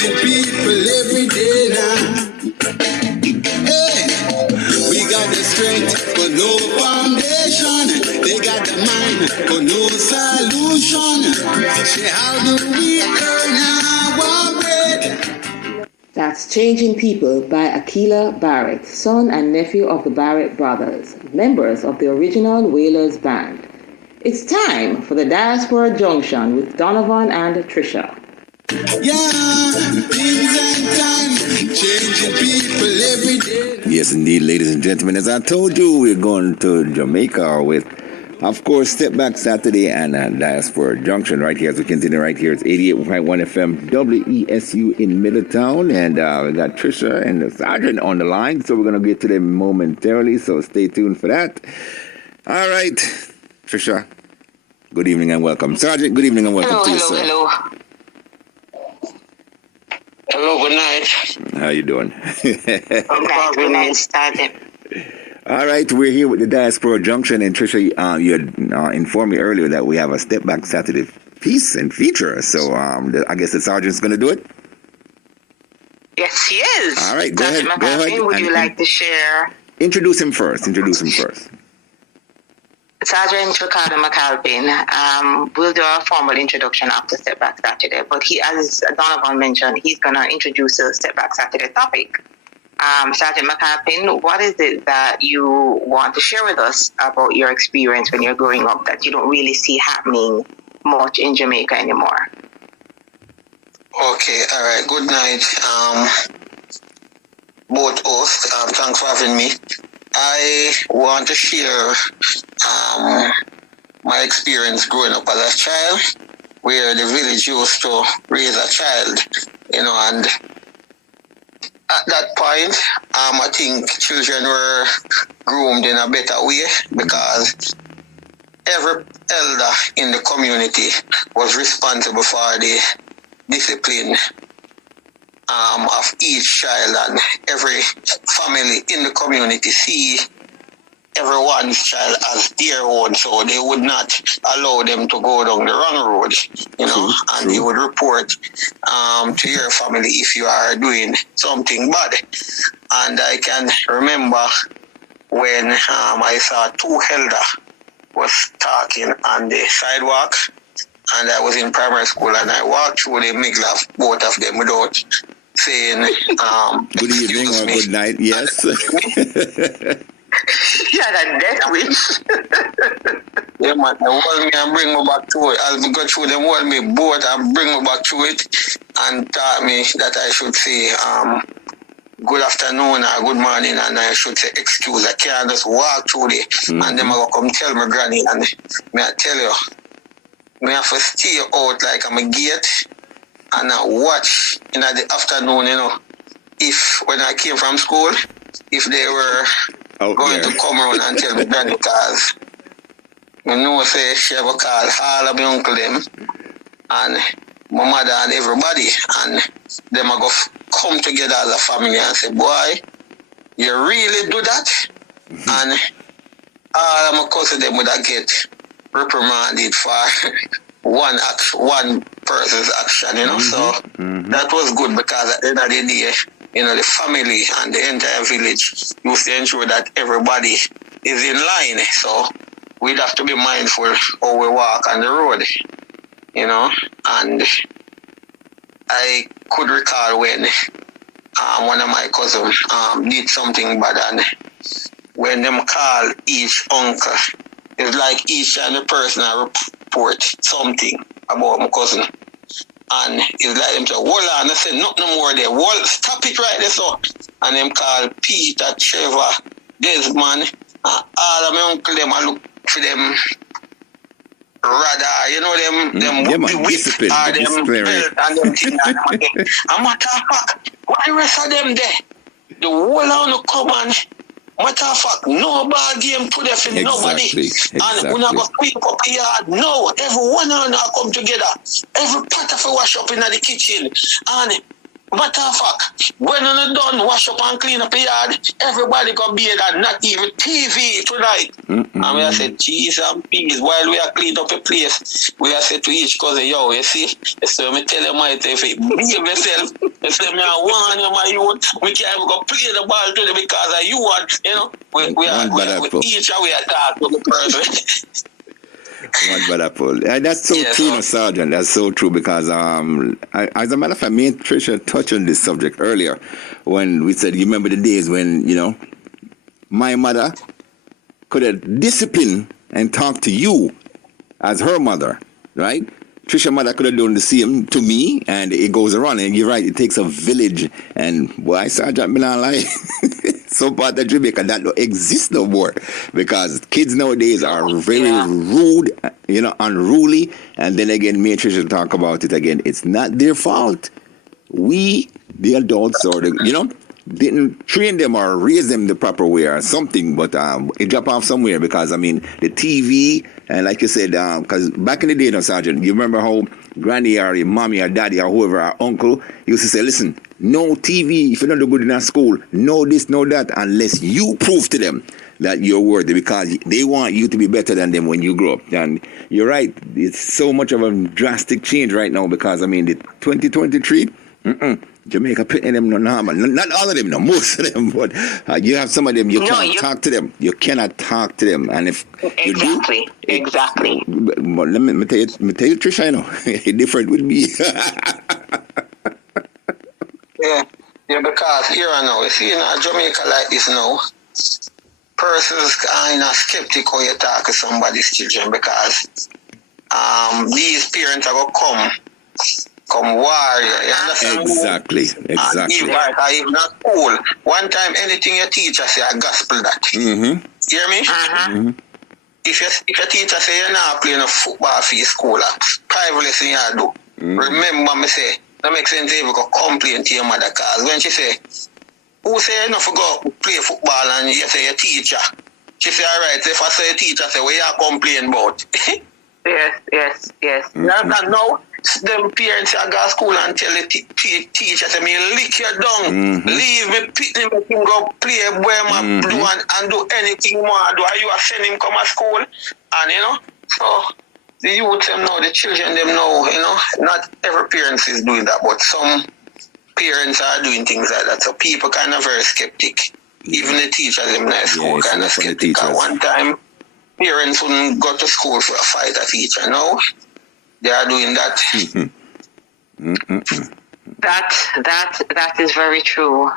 changing people every day now. Hey, we got the strength but no foundation. They got the mind but no solution. Say, how do we earn our bread? That's Changing People by Akila Barrett, son and nephew of the Barrett brothers, members of the original Wailers band. It's time for the Diaspora Junction with Donovan and Trisha. Yeah, things and time, changing people every day. Yes, indeed, ladies and gentlemen. As I told you, we're going to Jamaica with, of course, Step Back Saturday and Diaspora Junction right here. As we continue right here, it's 88.1 FM WESU in Middletown. And we got Trisha and the Sergeant on the line, so we're going to get to them momentarily, so stay tuned for that. All right, Trisha, good evening and welcome. Sergeant, good evening and welcome to you, sir. Hello, good night. How you doing? Good night, Sergeant. All right, we're here with the Diaspora Junction, and Trisha, you had informed me earlier that we have a Step Back Saturday piece and feature, so I guess the Sergeant's going to do it? Yes, he is. All right, go ahead. Would you like to share? Introduce him first. Sergeant Ricardo McCalpin will do a formal introduction after Step Back Saturday, but he, as Donovan mentioned, he's going to introduce the Step Back Saturday topic. Sergeant McCalpin, what is it that you want to share with us about your experience when you're growing up that you don't really see happening much in Jamaica anymore? Okay, all right. Good night, both hosts. Thanks for having me. I want to share my experience growing up as a child, where the village used to raise a child, and at that point, I think children were groomed in a better way because every elder in the community was responsible for the discipline of each child, and every family in the community see everyone's child as their own, so they would not allow them to go down the wrong road, and you would report to your family if you are doing something bad. And I can remember when I saw two elders was talking on the sidewalk, and I was in primary school, and I walked through the middle of both of them without saying good evening or good night. Yes. Yeah, that death wish. Yeah, man, they hold me and bring me back to it. As we go through them, hold me both and bring me back to it, and taught me that I should say good afternoon or good morning, and I should say excuse. I can't just walk through it, and them I go come tell my granny, and me I tell you, me have to stay out like I'm a gate, and I watch in the afternoon, if when I came from school, if they were going to come around and tell me granny, because say she ever call all of my uncle them and my mother and everybody, and them are go come together as a family and say, boy, you really do that? And all of my cousins them would get reprimanded for one person's action, so that was good, because at the end of the day, the family and the entire village used to ensure that everybody is in line, so we'd have to be mindful how we walk on the road, and I could recall when one of my cousins did something bad, and when them call each uncle, it's like each and the person I report something about my cousin. And it's like them say, hold on, I said, nothing more there. Stop it right there, so. And them call Peter, Trevor, Desmond, all of my uncle, them, I look for them rather, them discipline, them belt and them thing. And matter of fact, what the rest of them there? The whole on come and matter of fact, no ball game to them for nobody. And when I go sweep up the yard, no, everyone on come together. Every pot of wash up in the kitchen. And Matter of fact, when you're done, wash up and clean up the yard, everybody go be that not even TV tonight. And we are said, cheese and peas, while we are clean up the place, we are said to each cousin, yo, you see, so me tell you my if you behave yourself, you say me I warn you, my youth, we can't even go play the ball today because of you want, you know, we each we attack with the person. That's so true, no, Sergeant. That's so true because, as a matter of fact, me and Trisha touched on this subject earlier when we said, you remember the days when, you know, my mother could have disciplined and talked to you as her mother, right? Trisha's mother could have done the same to me, and it goes around. And you're right, it takes a village. And why, Sergeant, me not lie. Some part of Jamaica that don't exist no more because kids nowadays are very rude, you know, unruly. And then again, me and Trisha talk about it again. It's not their fault. We, the adults, or the, you know, didn't train them or raise them the proper way or something, but it dropped off somewhere because, I mean, the TV, and like you said, because back in the day, no, Sergeant, you remember how granny or your mommy or daddy or whoever, our uncle, used to say, listen, no TV if you're not do good in our school, no this, no that, unless you prove to them that you're worthy because they want you to be better than them when you grow up. And you're right, it's so much of a drastic change right now because, I mean, the 2023, Jamaica pitting them no normal. Not all of them, no, most of them, but you have some of them, you can't talk to them. You cannot talk to them. And if you do... Exactly. But let me tell you, Trisha, you know, it's different with me. Yeah, because here I know, you see in Jamaica like this now, persons kind of skeptical when you talk to somebody's children because these parents are going to come warrior, you understand? Exactly. Even at school, one time anything your teacher say, I gospel that. Mm-hmm. Hear me? If your teacher say you're not playing a football for your school, private lesson you do, remember me say, that makes sense if you go complain to your mother because when she say, who say you not to go play football and you say your teacher, she say, all right, if I say your teacher, say, what you complain about? Yes. No, them parents are go to school and tell the teacher, say, me lick your down, leave me, pick him up and go play where I do and do anything more. Do you send him come to school? And, you know, so the youth them know, the children them know, you know, not every parent is doing that, but some parents are doing things like that. So people kind of very skeptic. Even the teachers them in school kind of skeptic. At one time, parents wouldn't go to school for a fight a teacher. No, they are doing that. That is very true.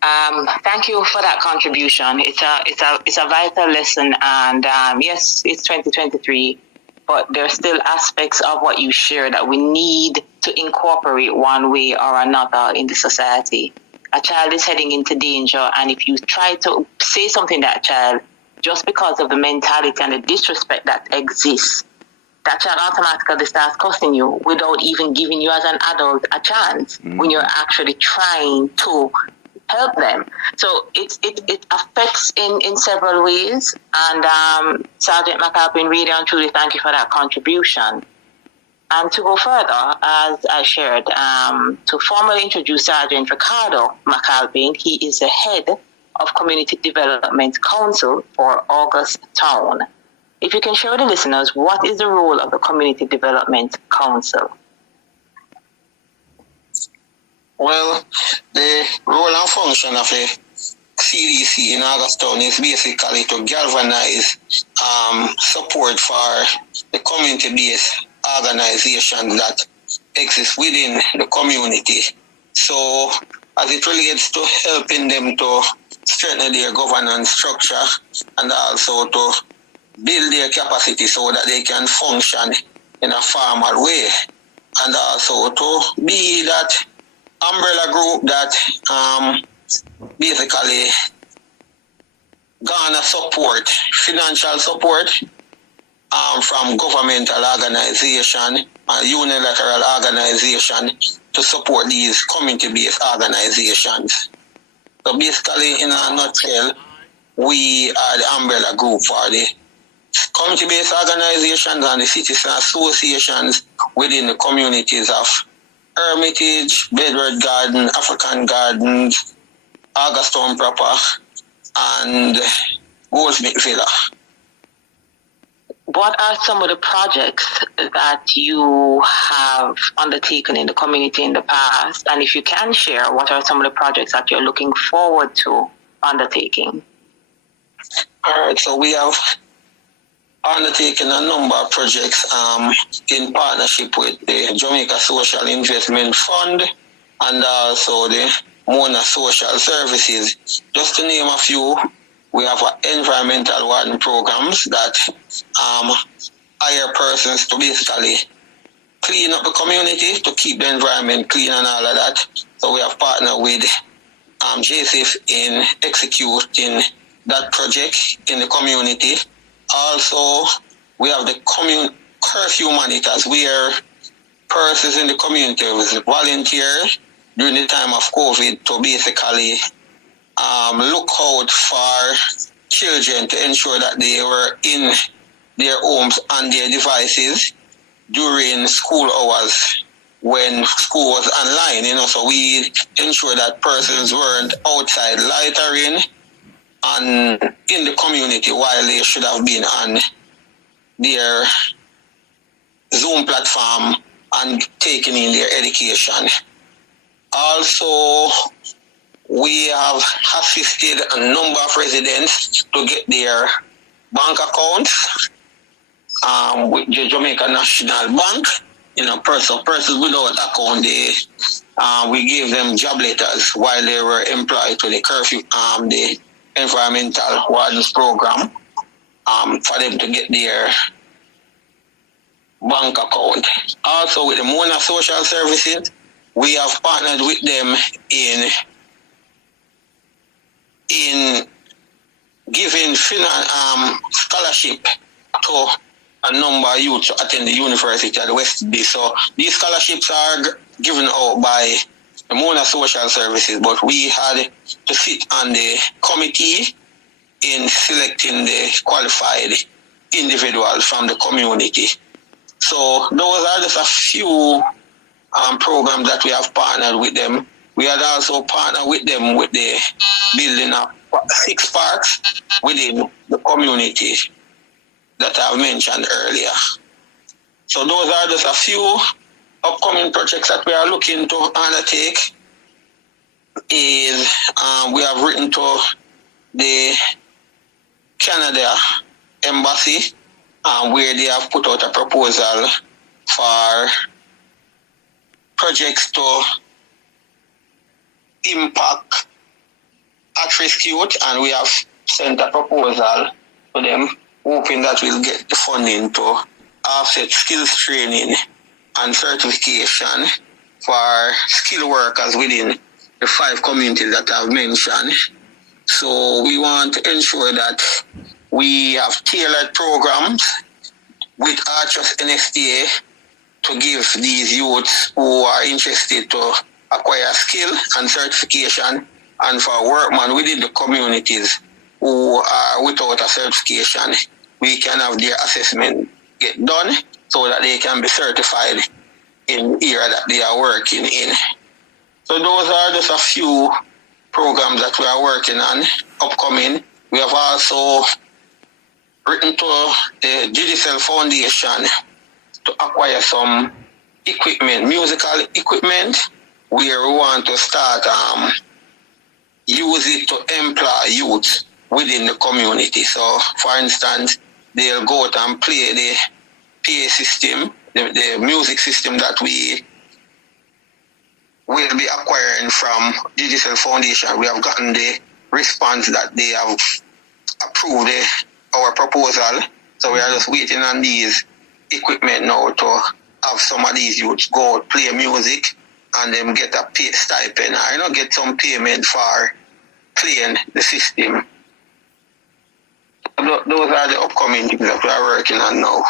Thank you for that contribution. It's a vital lesson, and yes, it's 2023, but there's still aspects of what you share that we need to incorporate one way or another in the society. A child is heading into danger, and if you try to say something to that child, just because of the mentality and the disrespect that exists, that child automatically starts cussing you without even giving you as an adult a chance when you're actually trying to help them. So it affects in several ways. And Sergeant McCalpin, really and truly thank you for that contribution. And to go further, as I shared, to formally introduce Sergeant Ricardo McCalpin, he is the head of Community Development Council for August Town. If you can share with the listeners, what is the role of the Community Development Council? Well, the role and function of the CDC in August Town is basically to galvanize support for the community-based organizations that exist within the community. So, as it relates to helping them to strengthen their governance structure and also to build their capacity so that they can function in a formal way, and also to be that umbrella group that basically garner support, financial support from governmental organization and unilateral organization to support these community-based organizations. So basically, in a nutshell, we are the umbrella group for the community-based organizations and the citizen associations within the communities of Hermitage, Bedward Garden, African Gardens, Augustone Proper, and Goldsmith Villa. What are some of the projects that you have undertaken in the community in the past? And if you can share, what are some of the projects that you're looking forward to undertaking? All right, so we have undertaken a number of projects in partnership with the Jamaica Social Investment Fund and also the Mona Social Services. Just to name a few, we have environmental warden programs that hire persons to basically clean up the community, to keep the environment clean and all of that. So we have partnered with JSIF in executing that project in the community. Also, we have the curfew monitors, where persons in the community volunteer during the time of COVID to basically look out for children to ensure that they were in their homes and their devices during school hours when school was online, so we ensure that persons weren't outside loitering and in the community while they should have been on their Zoom platform and taking in their education. Also, we have assisted a number of residents to get their bank accounts with the Jamaica National Bank. Persons without account, we gave them job letters while they were employed to the curfew, the environmental wardens program, for them to get their bank account. Also, with the Mona Social Services, we have partnered with them in giving scholarship to a number of youth to attend the university at the West Bay. So these scholarships are given out by the Mona Social Services, but we had to sit on the committee in selecting the qualified individuals from the community. So those are just a few programs that we have partnered with them. We had also partnered with them with the building of 6 parks within the community that I've mentioned earlier. So those are just a few upcoming projects that we are looking to undertake. We have written to the Canada Embassy where they have put out a proposal for projects to impact at-risk youth, and we have sent a proposal to them, hoping that we'll get the funding to offset skills training and certification for skilled workers within the 5 communities that I've mentioned. So we want to ensure that we have tailored programs with our Trust NSTA to give these youths who are interested to acquire skill and certification, and for workmen within the communities who are without a certification, we can have their assessment get done so that they can be certified in the area that they are working in. So those are just a few programs that we are working on upcoming. We have also written to the Digital Foundation to acquire some equipment, musical equipment, where we want to start use it to employ youth within the community. So, for instance, they'll go out and play the PA system, the music system that we will be acquiring from Digital Foundation. We have gotten the response that they have approved our proposal. So we are just waiting on these equipment now to have some of these youths go out, play music, and then get a stipend, or get some payment for playing the system. Those are the upcoming things that we are working on now.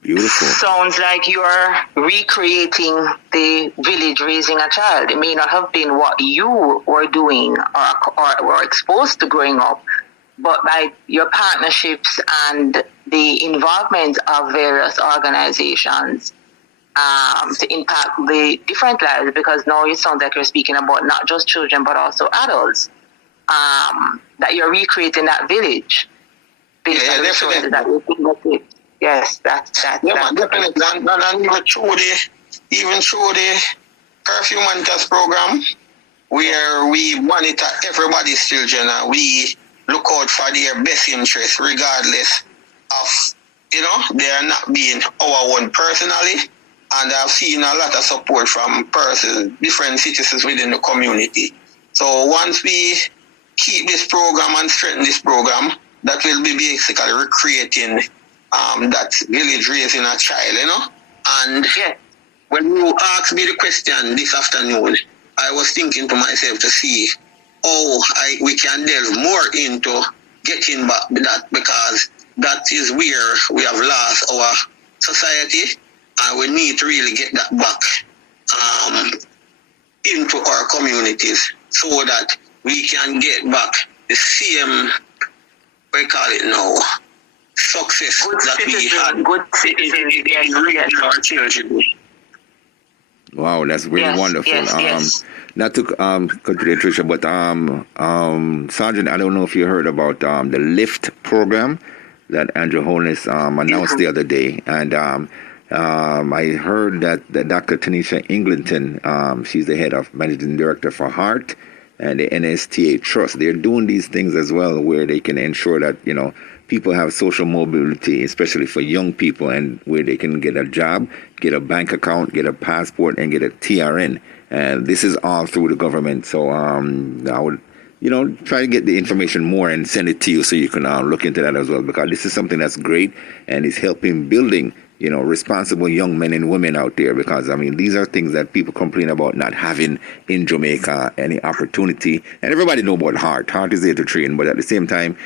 Beautiful. Sounds like you are recreating the village raising a child. It may not have been what you were doing or were exposed to growing up, but by your partnerships and the involvement of various organizations, to impact the different lives, because now it sounds like you're speaking about not just children but also adults, that you're recreating that village based on the stories that you think. Yes, that's man, definitely. And even through the curfew monitors program, where we monitor everybody's children and we look out for their best interests, regardless of, they are not being our own personally. And I've seen a lot of support from persons, different citizens within the community. So once we keep this program and strengthen this program, that will be basically recreating that village raising a child, And when you asked me the question this afternoon, I was thinking to myself to see how we can delve more into getting back that, because that is where we have lost our society, and we need to really get that back into our communities so that we can get back the same, we call it now, success good that citizen, we had good citizens, in raising our children. Wow, that's really wonderful. Yes. Not to continue, Trisha, but Sergeant, I don't know if you heard about the LIFT program that Andrew Holness announced the other day, and I heard that Dr. Tanisha Ingleton, she's the head of managing director for Heart and the NSTA Trust. They're doing these things as well, where they can ensure that people have social mobility, especially for young people, and where they can get a job, get a bank account, get a passport, and get a TRN. And this is all through the government. So I would, try to get the information more and send it to you so you can look into that as well, because this is something that's great and is helping building, responsible young men and women out there. Because, these are things that people complain about not having in Jamaica, any opportunity. And everybody know about Heart. Heart is there to train, but at the same time,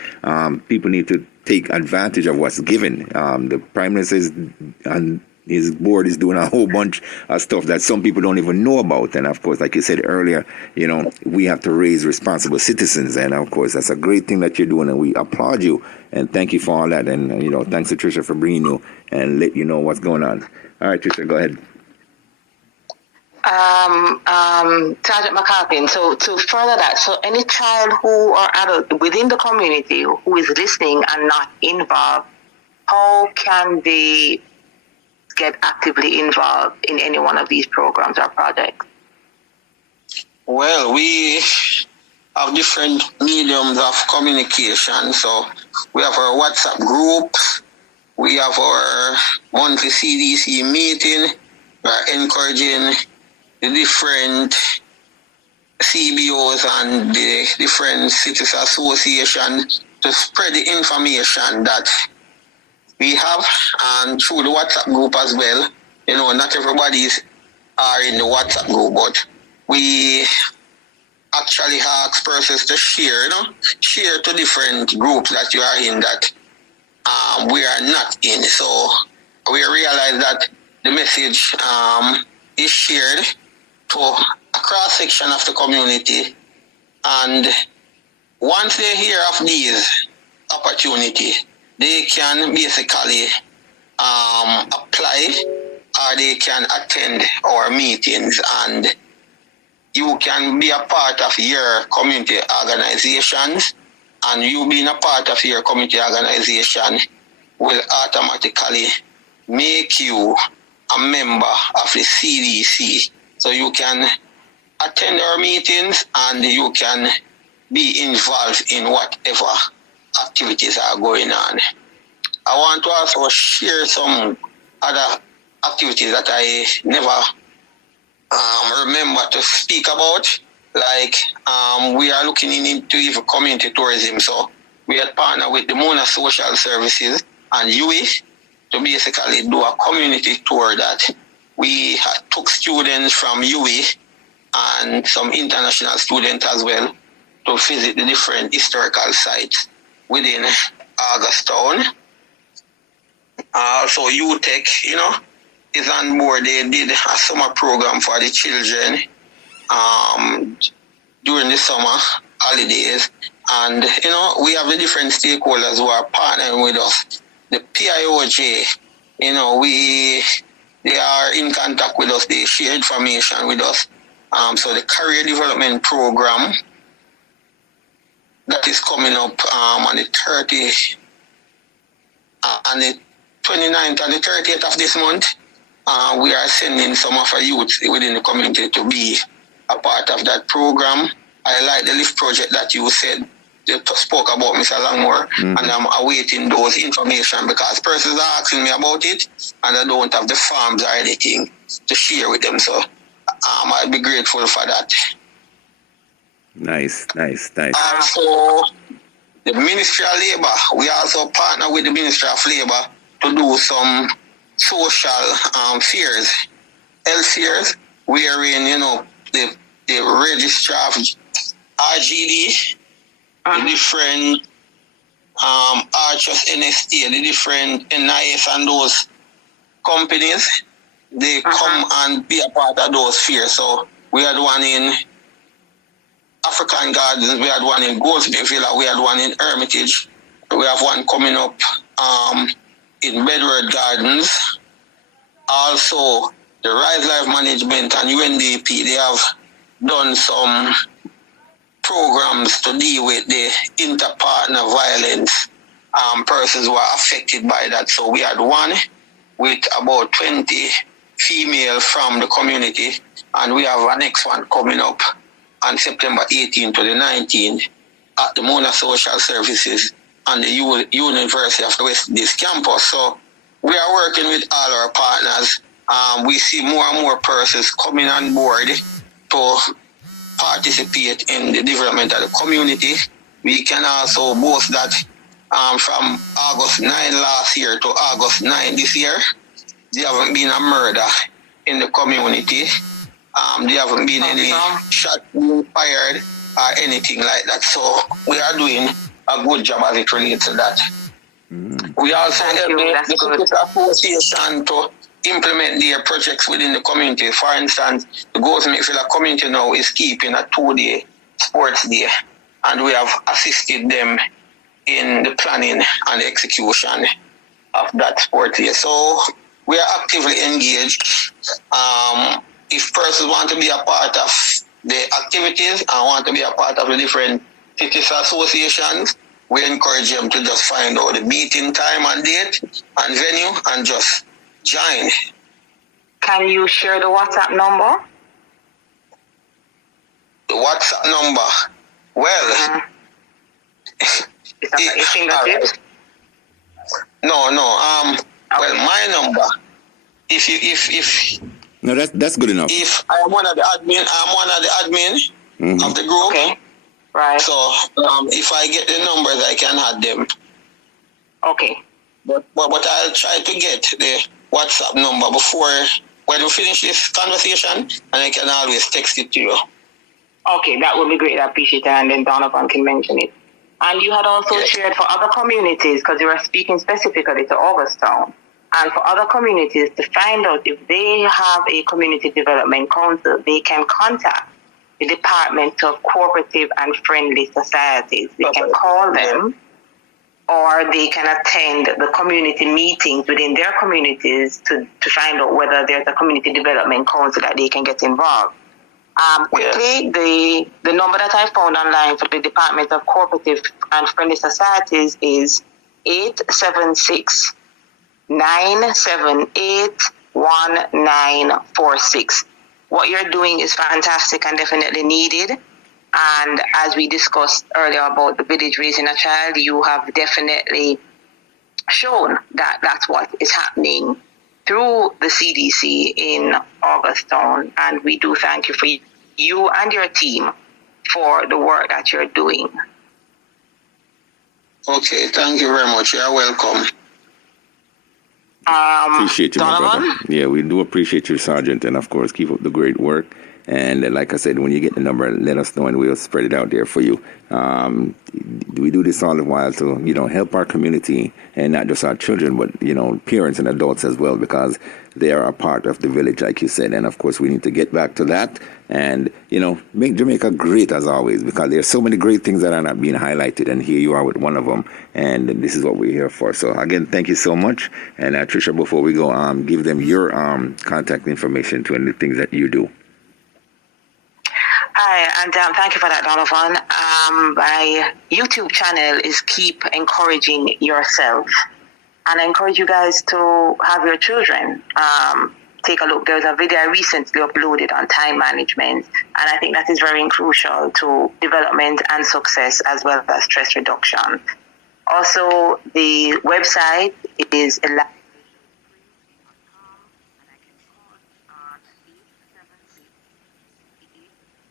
people need to take advantage of what's given. The Prime Minister and his board is doing a whole bunch of stuff that some people don't even know about. And of course, like you said earlier, we have to raise responsible citizens. And of course, that's a great thing that you're doing, and we applaud you and thank you for all that. And thanks to Trisha for bringing you and let you know what's going on. All right, Trisha, go ahead. Sergeant McCalpin, so to further that, so any child or adult within the community who is listening and not involved, how can they get actively involved in any one of these programs or projects? Well, we have different mediums of communication. So we have our WhatsApp groups, we have our monthly CDC meeting. We are encouraging the different CBOs and the different cities association to spread the information that we have, and through the WhatsApp group as well. Not everybody are in the WhatsApp group, but we actually ask persons to share to different groups that you are in that we are not in. So we realize that the message is shared to a cross-section of the community, and once they hear of these opportunities, they can basically apply, or they can attend our meetings, and you can be a part of your community organizations, and you being a part of your community organization will automatically make you a member of the CDC. So you can attend our meetings and you can be involved in whatever activities are going on. I want to also share some other activities that I never remember to speak about. Like we are looking into even community tourism. So we had partnered with the Mona Social Services and UE to basically do a community tour that we took students from UE and some international students as well to visit the different historical sites within Augustown. Also, UTech, is on board. They did a summer program for the children during the summer holidays. And, we have the different stakeholders who are partnering with us. The PIOJ, we they are in contact with us. They share information with us. So the career development program that is coming up on the 30th and the 29th and the 30th of this month, we are sending some of our youth within the community to be a part of that program. I like the lift project that you said, you spoke about, Mr. Langmore, and I'm awaiting those information because persons are asking me about it and I don't have the forms or anything to share with them. So I'd be grateful for that. Nice. So the Ministry of Labour, we also partner with the Ministry of Labour to do some social fairs, health fairs, wherein, the registrar of RGD, the different Archers NST, the different NIS and those companies, they come and be a part of those fairs. So we had one in African Gardens, we had one in Goldsmith Villa, we had one in Hermitage, we have one coming up in Bedward Gardens. Also, the Rise Life Management and UNDP, they have done some programs to deal with the interpartner violence, persons who are affected by that. So we had one with about 20 female from the community, and we have a next one coming up on September 18th to the 19th at the Mona Social Services and the University of the West Indies campus. So we are working with all our partners. We see more and more persons coming on board to participate in the development of the community. We can also boast that from August 9 last year to August 9 this year, there haven't been a murder in the community. There haven't been any shot fired or anything like that. So we are doing a good job as it relates to that. We also help the Security Association to implement their projects within the community. For instance, the Goldsmith Villa community now is keeping a 2-day sports day, and we have assisted them in the planning and the execution of that sports day. So we are actively engaged. If persons want to be a part of the activities and want to be a part of the different cities associations, we encourage them to just find out the meeting time and date and venue and just join. Can you share the WhatsApp number? The WhatsApp number? Well, Is that your fingertips? No. Well, my number. If No, that's good enough. If I'm one of the admin of the group. Okay. Right. So if I get the numbers, I can add them. Okay. But I'll try to get the WhatsApp number before when we finish this conversation, and I can always text it to you. Okay, that would be great. I appreciate that, and then Donovan can mention it. And you had also shared for other communities, because you were speaking specifically to Augustown, and for other communities to find out if they have a community development council, they can contact the Department of Cooperative and Friendly Societies. They can call them, or they can attend the community meetings within their communities to find out whether there's a community development council that they can get involved. Quickly, the number that I found online for the Department of Cooperative and Friendly Societies is 876-978-1946. What you're doing is fantastic and definitely needed. And as we discussed earlier about the village raising a child, you have definitely shown that that's what is happening through the CDC in Augustown. And we do thank you for you and your team for the work that you're doing. Okay, thank you very much. You're welcome. Appreciate you, Donovan? my brother. Yeah, we do appreciate you, Sergeant, and of course, keep up the great work. And like I said, when you get the number, let us know and we'll spread it out there for you. We do this all the while to, help our community and not just our children, but, parents and adults as well, because they are a part of the village, like you said. And of course, we need to get back to that and, make Jamaica great as always, because there's so many great things that are not being highlighted. And here you are with one of them. And this is what we're here for. So again, thank you so much. And Trisha, before we go, give them your contact information to any things that you do. Hi, and thank you for that, Donovan. My YouTube channel is Keep Encouraging Yourself. And I encourage you guys to have your children take a look. There's a video I recently uploaded on time management, and I think that is very crucial to development and success as well as stress reduction. Also, the website is enlightening.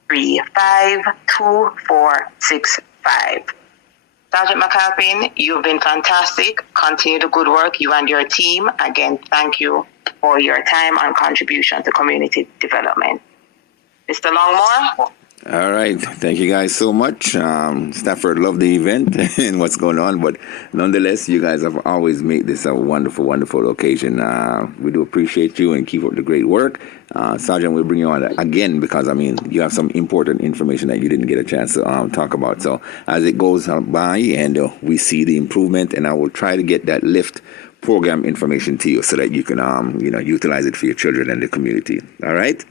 352465. Sergeant McCalpin, you've been fantastic. Continue the good work, you and your team. Again, thank you for your time and contribution to community development. Mr. Longmore? All right. Thank you guys so much. Stafford loved the event and what's going on, but nonetheless, you guys have always made this a wonderful, wonderful occasion. We do appreciate you and keep up the great work. Sergeant, we'll bring you on again because, you have some important information that you didn't get a chance to talk about. So as it goes by and we see the improvement, and I will try to get that LIFT program information to you so that you can, utilize it for your children and the community. All right?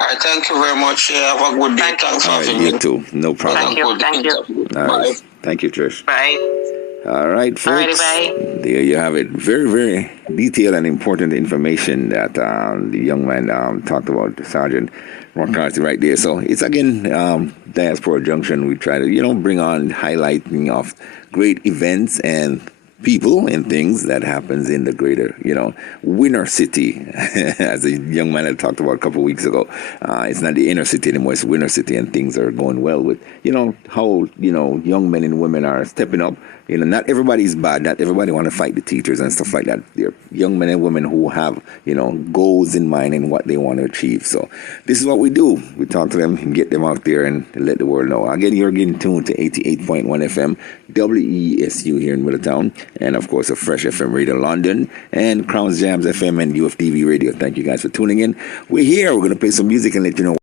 All right, thank you very much. Have a good day. Thanks for having me. You too. No problem. Thank you. All right. Thank you, Trish. Bye. All right, folks. Bye. There you have it. Very, very detailed and important information that the young man talked about, Sergeant McCarthy, right there. So it's, again, Diaspora Junction. We try to, bring on highlighting of great events and people and things that happens in the greater, winner city. As a young man I talked about a couple of weeks ago, it's not the inner city anymore, it's winner city, and things are going well with, how, young men and women are stepping up. Not everybody's bad. Not everybody want to fight the teachers and stuff like that. They're young men and women who have, goals in mind and what they want to achieve. So this is what we do. We talk to them and get them out there and let the world know. Again, you're getting tuned to 88.1 FM, WESU here in Middletown, and of course, a Fresh FM Radio London, and Crown's Jams FM and UFTV Radio. Thank you guys for tuning in. We're here. We're going to play some music and let you know